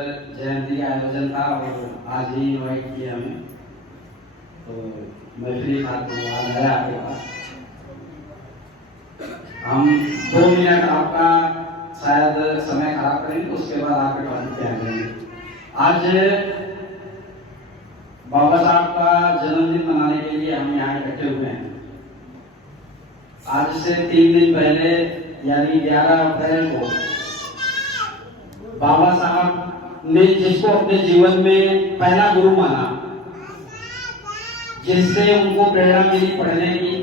जयंती का आयोजन था और आज ही इन्वाइट किया हमें, तो मैं फ्री था तो आज आया आपके पास। हम 2 मिनट आपका शायद समय खराब करेंगे, उसके बाद आपके पास क्या करेंगे। आज बाबा साहब का जन्मदिन मनाने के लिए हम यहाँ इकट्ठे हुए हैं। आज से 3 दिन पहले यानी 11 अप्रैल को बाबा साहब ने जिसको अपने जीवन में पहला गुरु माना, जिससे उनको प्रेरणा मिली पढ़ने की,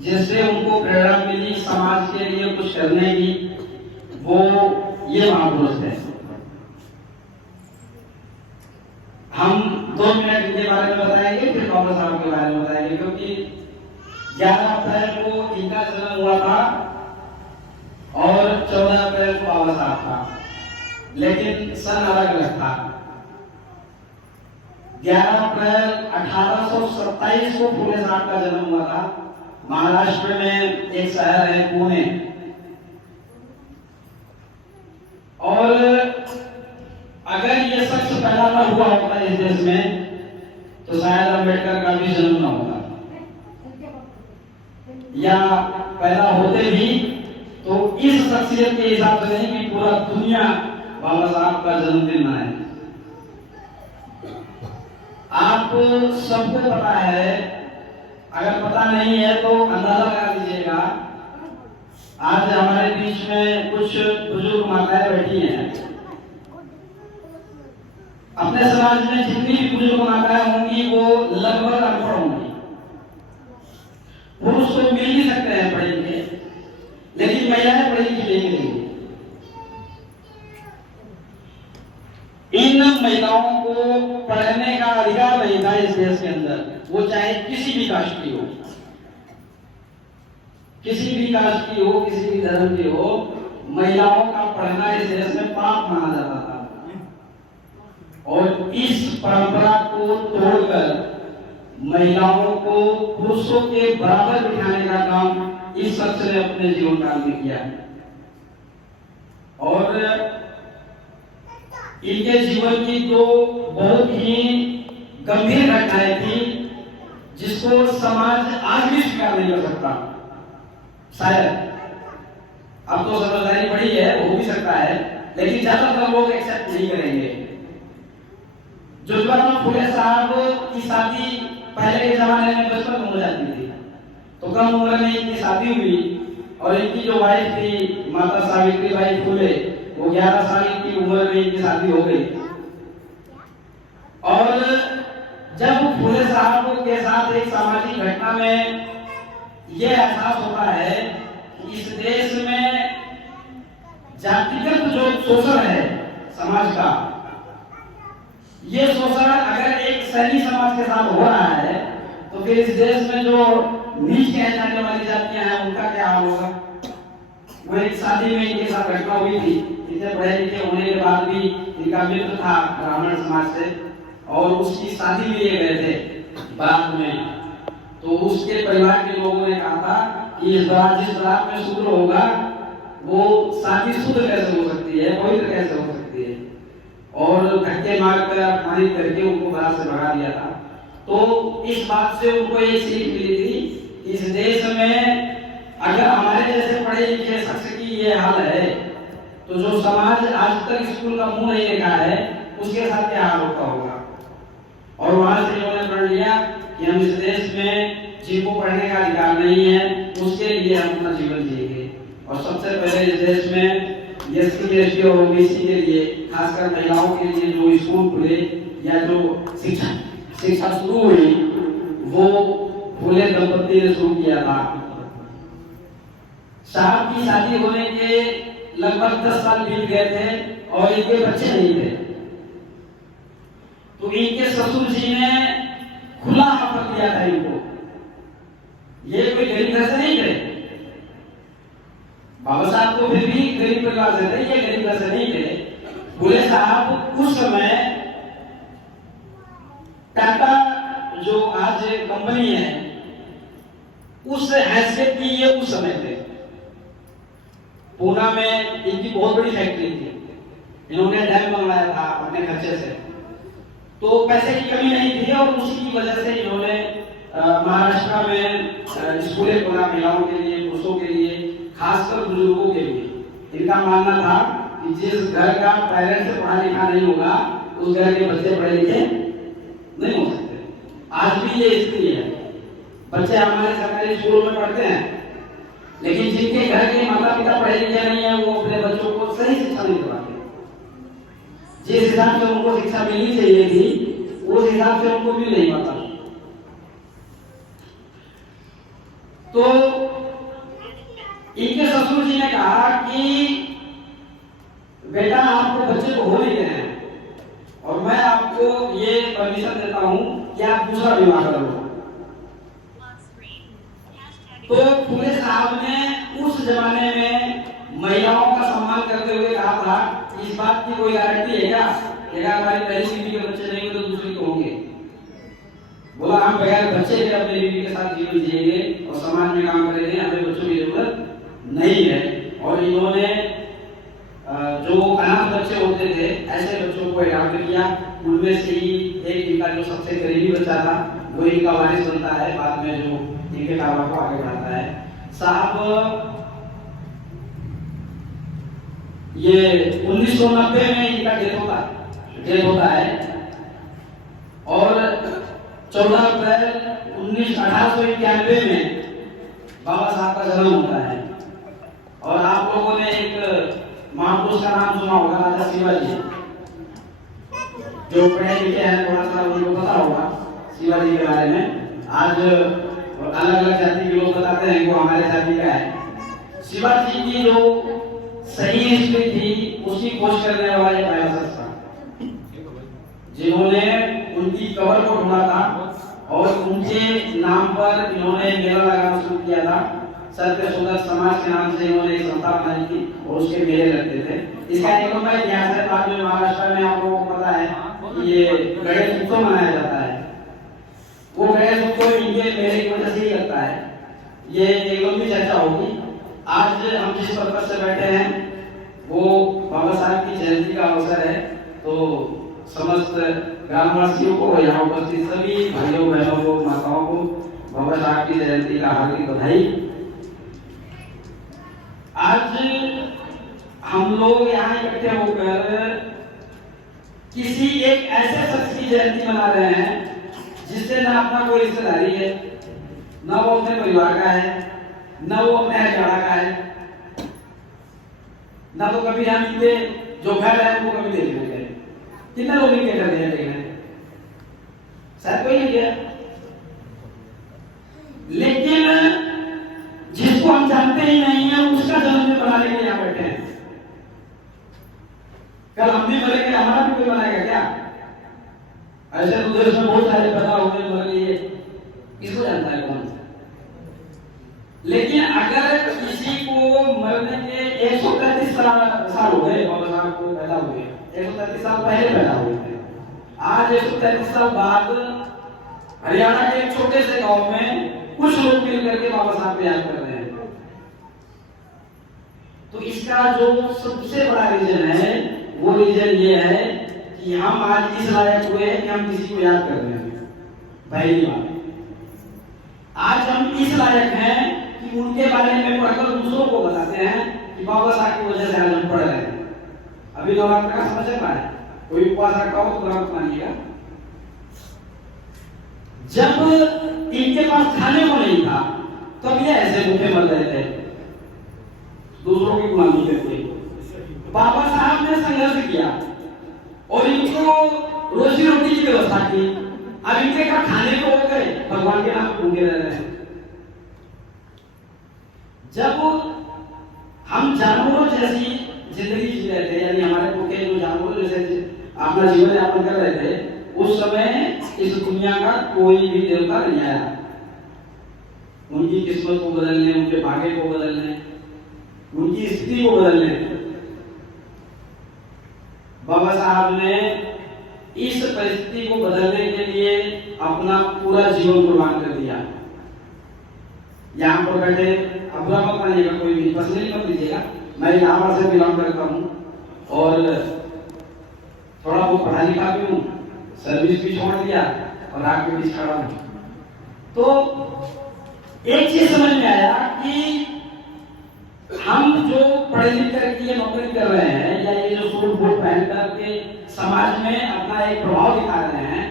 जिससे उनको प्रेरणा मिली समाज के लिए कुछ करने की, वो ये महापुरुष है। हम 2 मिनट इनके बारे में बताएंगे, फिर बाबा साहब के बारे में बताएंगे, क्योंकि 11 अप्रैल को इनका जन्म हुआ था और 14 अप्रैल को बाबा साहब था, लेकिन सन अलग अलग था। 11 अप्रैल 1827 को फूले साहब का जन्म हुआ था। महाराष्ट्र में एक शहर है पुणे, और अगर ये शख्स पैदा न हुआ होता इस देश में तो शायद अम्बेडकर का भी जन्म न होता, या पैदा होते भी तो इस शख्सियत के हिसाब से नहीं कि पूरा दुनिया बाबा साहब का जन्मदिन मनाए। आप सबको पता है, अगर पता नहीं है तो अंदाजा लगा लीजिएगा। आज हमारे बीच में कुछ बुजुर्ग माताएं बैठी हैं। अपने समाज में जितनी भी बुजुर्ग माताएं होंगी वो लगभग अनपढ़ होंगी। पुरुष तो मिल ही सकते हैं पढ़े लिखे, लेकिन महिलाएं पढ़ी लिखी नहीं मिलेंगी। इन महिलाओं को पढ़ने का अधिकार नहीं था इस देश के अंदर, वो चाहे किसी भी कास्ट की हो, किसी भी कास्ट की हो, किसी भी धर्म की हो। महिलाओं का पढ़ना इस देश में पाप माना जाता था, और इस परंपरा को तोड़कर महिलाओं को पुरुषों के बराबर बिठाने का काम इस शख्स ने अपने जीवन काल में किया। और इनके जीवन की तो बहुत ही गंभीर घटनाएं थी जिसको समाज आज भी स्वीकार नहीं कर सकता। शायद अब तो समझदारी बढ़ी है, हो भी सकता है, लेकिन ज्यादातर लोग एक्सेप्ट नहीं करेंगे। ज्योतिबा फुले साहब की शादी पहले के जमाने में बचपन में हो जाती थी, तो कम उम्र में इनकी शादी हुई, और इनकी जो वाइफ थी माता सावित्रीबाई फुले, वो 11 साल की उम्र में इनकी शादी हो गई। और जब फुले साहब के साथ एक सामाजिक घटना में यह एहसास होता है कि इस देश में जातिगत जो शोषण है समाज का, ये शोषण अगर एक सैनिक समाज के साथ हो रहा है तो फिर इस देश में जो नीच कहे जाने वाली जातियां हैं उनका क्या हाल होगा। वो एक शादी में इनके साथ घटना हुई थी, इतने पढ़े लिखे होने के बाद भी इनका मित्र था ब्राह्मण समाज से, और उसकी शादी में ये गए थे बारात में। तो उसके परिवार के लोगों ने कहा था कि इस बारात जिस बारात में शूद्र होगा वो शादी शुद्ध कैसे हो सकती है, पवित्र कैसे हो सकती है, और धक्के मारकर अपमानित करके उनको बारात से भगा दिया था। तो इस बात से उनको एक सीख मिली थी, इस देश में अगर हमारे जैसे पढ़े लिखे शख्स की ये हाल है तो जो समाज आज तक स्कूल का मुंह नहीं देखा है उसके साथ क्या हाल होता होगा। और वहां से उन्होंने पढ़ लिया कि हम इस देश में जिनको पढ़ने का अधिकार नहीं है उसके लिए हम अपना जीवन जिएंगे, और सबसे पहले इस देश में एससी एसटी और ओबीसी के लिए, खासकर महिलाओं के लिए जो स्कूल खुले या जो शिक्षा शुरू हुई वो फुले दंपति ने शुरू किया था। साहब की शादी होने के लगभग 10 साल बीत गए थे और इनके बच्चे नहीं थे, तो इनके ससुर जी ने खुला ऑफर दिया था इनको। ये कोई गरीब घर से नहीं थे, बाबा साहब को फिर भी गरीब परिवार से थे, ये गरीब घर से नहीं थे। फुले साहब उस समय टाटा जो आज कंपनी है उस हैसियत की ये उस समय थे। पूना में इनकी बहुत बड़ी फैक्ट्री थी, इन्होंने डैम बनवाया था अपने खर्चे से, तो पैसे की कमी नहीं थी और उसी की वजह से इन्होंने महाराष्ट्र में स्कूलें खोला महिलाओं के लिए, पुरुषों के लिए, खासकर बुजुर्गों के लिए। इनका मानना था कि जिस घर का पेरेंट्स पढ़ा लिखा नहीं होगा उस घर के बच्चे पढ़े लिखे नहीं हो सकते। आज भी ये स्थिति है। बच्चे हमारे सरकारी स्कूलों में पढ़ते हैं, लेकिन जिनके घर के माता पिता पढ़े लिखे नहीं है वो अपने बच्चों को सही शिक्षा नहीं दिलाते। जिस हिसाब से उनको शिक्षा मिलनी चाहिए थी उस हिसाब से उनको मिल नहीं पाता। तो इनके ससुर जी ने कहा कि बेटा आपको बच्चे तो हो ही गए हैं और मैं आपको ये परमिशन देता हूं कि आप दूसरा विवाह कर लो। तो फूले साहब ने उस जमाने में महिलाओं का सम्मान करते हुए कहा था, इस बात की कोई गारंटी है क्या कि हमारी पहली बीवी के बच्चे नहीं हुए तो दूसरी को होंगे? बोला हम बगैर बच्चे के अपनी बीवी के साथ जीवन जिएंगे और समाज में काम करेंगे, हमें बच्चों की जरूरत नहीं है। और इन्होंने जो अनाथ बच्चे होते थे ऐसे बच्चों को अडॉप्ट किया। उनमें से ही एक इनका जो सबसे करीबी बच्चा था वो इनका वारिस बनता है, बाद में जो इनके कारोबार को आगे बढ़ाता है। साहब ये 1990 में इनका डेथ होता है और 14 अप्रैल 1891 में बाबा साहब का जन्म होता है। और आप लोगों ने एक महापुरुष का नाम सुना होगा, राजा शिवाजी, जो पढ़े लिखे हैं, थोड़ा सा उनको पता होगा शिवाजी के बारे में। आज अलग अलग जाति के लोग बताते हैं वो हमारे जाति का है। शिवाजी की जो सही हिस्ट्री थी उसकी खोज करने वाला ये पहला शख्स था जिन्होंने उनकी कबर को ढूंढा था और उनके नाम पर इन्होंने मेला लगाना शुरू किया था। सत्य सुंदर समाज के नाम से इन्होंने एक संस्था बनाई थी और उसके मेले लगते थे। इसका एक लंबा इतिहास है। बाद में महाराष्ट्र में आप लोगों को पता है कि ये गणेश उत्सव मनाया जाता है। वो गणेश उत्सव इनके मेले की वजह से ही लगता है। ये एक लंबी चर्चा होगी। आज हम जिस पर्पज से बैठे हैं वो बाबा साहब की जयंती का अवसर है, तो समस्त ग्रामवासियों को, यहाँ उपस्थित सभी भाइयों बहनों को, माताओं को बाबा साहब की जयंती का हार्दिक बधाई। आज हम लोग यहाँ इकट्ठे होकर किसी एक ऐसे शख्स की जयंती मना रहे हैं जिससे ना अपना कोई रिश्तेदारी है, ना वो अपने परिवार का है, ना वो अपने हरियाणा का है, ना तो कभी हम इनके जो घर है वो कभी देखने गए। कितने लोग इनके घर गए देखने? शायद कोई नहीं गया। लेकिन जिसको हम जानते ही नहीं है उसका जन्मदिन मनाने के लिए यहाँ बैठे हैं। कल हम भी मरेंगे, हमारा भी कोई मनाएगा क्या? ऐसे तो देश में बहुत सारे पैदा हो गए मर गए, किसको जानता है कौन? लेकिन अगर किसी को मरने के 133 साल हो गए, बाबा साहब को पैदा हुए 133 साल पहले पैदा हुए थे, आज 133 साल बाद हरियाणा के एक छोटे से गांव में कुछ लोग मिल करके बाबा साहब को याद कर रहे हैं। तो इसका जो सबसे बड़ा रीजन है वो रीजन ये है कि हम आज इस लायक हुए कि हम किसी को याद कर रहे हैं। पहली बात, आज हम इस लायक हैं कि उनके बारे में पढ़कर दूसरों को बताते हैं कि बाबा साहब की वजह से आज हम पढ़ रहे हैं। अभी लोग आपका समझ रहा है, कोई उपवास रखा हो तो मत मानिएगा। जब इनके पास खाने को नहीं था तब ये ऐसे भूखे मर रहे थे, दूसरों की गुलामी करके। बाबा साहब ने संघर्ष किया और इनको रोजी रोटी की व्यवस्था की। अब इनके का खाने को हो गए, भगवान के नाम पे भूखे रह रहे हैं। जब हम जानवरों जैसी जिंदगी जी रहे थे, यानी हमारे पुरखे जो जानवरों जैसे अपना जीवन यापन कर रहे थे, उस समय इस दुनिया का कोई भी देवता नहीं आया उनकी किस्मत को बदलने, उनके भाग्य को बदलने, उनकी स्थिति को बदलने। बाबा साहब ने इस परिस्थिति को बदलने के लिए अपना पूरा जीवन कुर्बान कर दिया। यहाँ पर बैठे अब मत मानिएगा, कोई भी पर्सनली मत लीजिएगा, मैं इलाहाबाद से बिलोंग करता हूँ और बहुत पढ़ा लिखा भी हूँ, सर्विस भी छोड़ दिया और आग के बीच खड़ा हूँ। तो एक चीज समझ में आया कि हम जो पढ़े लिख करके ये नौकरी कर रहे हैं या ये जो सूट बूट पहन करके समाज में अपना एक प्रभाव दिखा रहे हैं,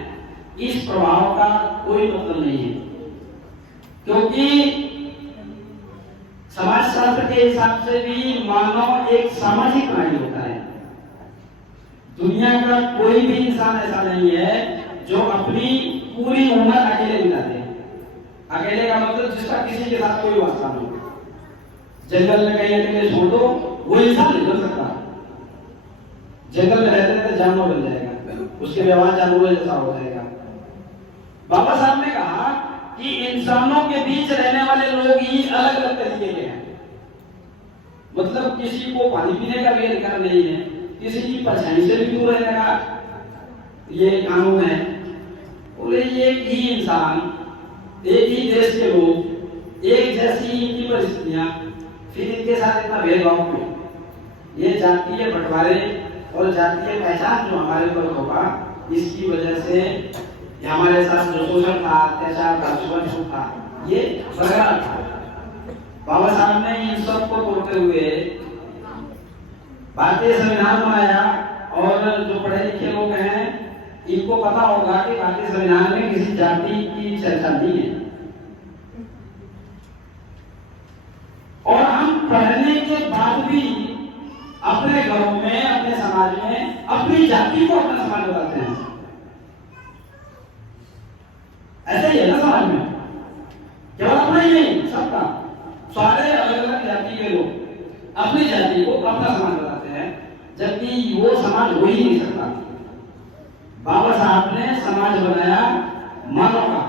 इस प्रभाव का कोई मतलब नहीं है। क्योंकि समाज शास्त्र के हिसाब से भी मानव एक सामाजिक प्राणी होता है। दुनिया का कोई भी इंसान ऐसा नहीं है जो अपनी पूरी उम्र अकेले बिता दे। अकेले का मतलब जिसका किसी के साथ कोई वास्ता नहीं। जंगल में कहीं अकेले छोड़ दो, वो इंसान नहीं बन सकता। जंगल में रहते रहते जानवर बन जाएगा, उसके व्यवहार जानवर जैसा हो जाएगा। बाबा साहब ने कहा कि इंसानों के बीच रहने वाले लोग ही अलग अलग तरीके के हैं। मतलब किसी को पानी पीने का भी अधिकार नहीं है, किसी की परछाई से भी दूर रहने का ये कानून है। बोले एक ही इंसान, एक ही देश के लोग, एक जैसी इनकी परिस्थितियां, फिर इनके साथ इतना भेदभाव क्यों? ये जातीय बंटवारे और जातीय पहचान जो हमारे ऊपर होगा, इसकी वजह से हमारे साथ जो शोषण था, अत्याचार था, शोषण था, ये बरकरार था। बाबा साहब ने इन सब को तोड़ते हुए भारतीय संविधान बनाया। और जो पढ़े लिखे लोग हैं इनको पता होगा कि भारतीय संविधान में किसी जाति की चर्चा नहीं है। और हम पढ़ने के बाद भी अपने घरों में, अपने समाज में अपनी जाति को अपना समाज बताते हैं। ऐसा ही है ना समाज में, केवल अपना ही नहीं, सबका, सारे अलग अलग जाति के लोग अपनी जाति को अपना समाज बताते हैं, जबकि वो समाज हो ही नहीं सकता। बाबा साहब ने समाज बनाया मानव का।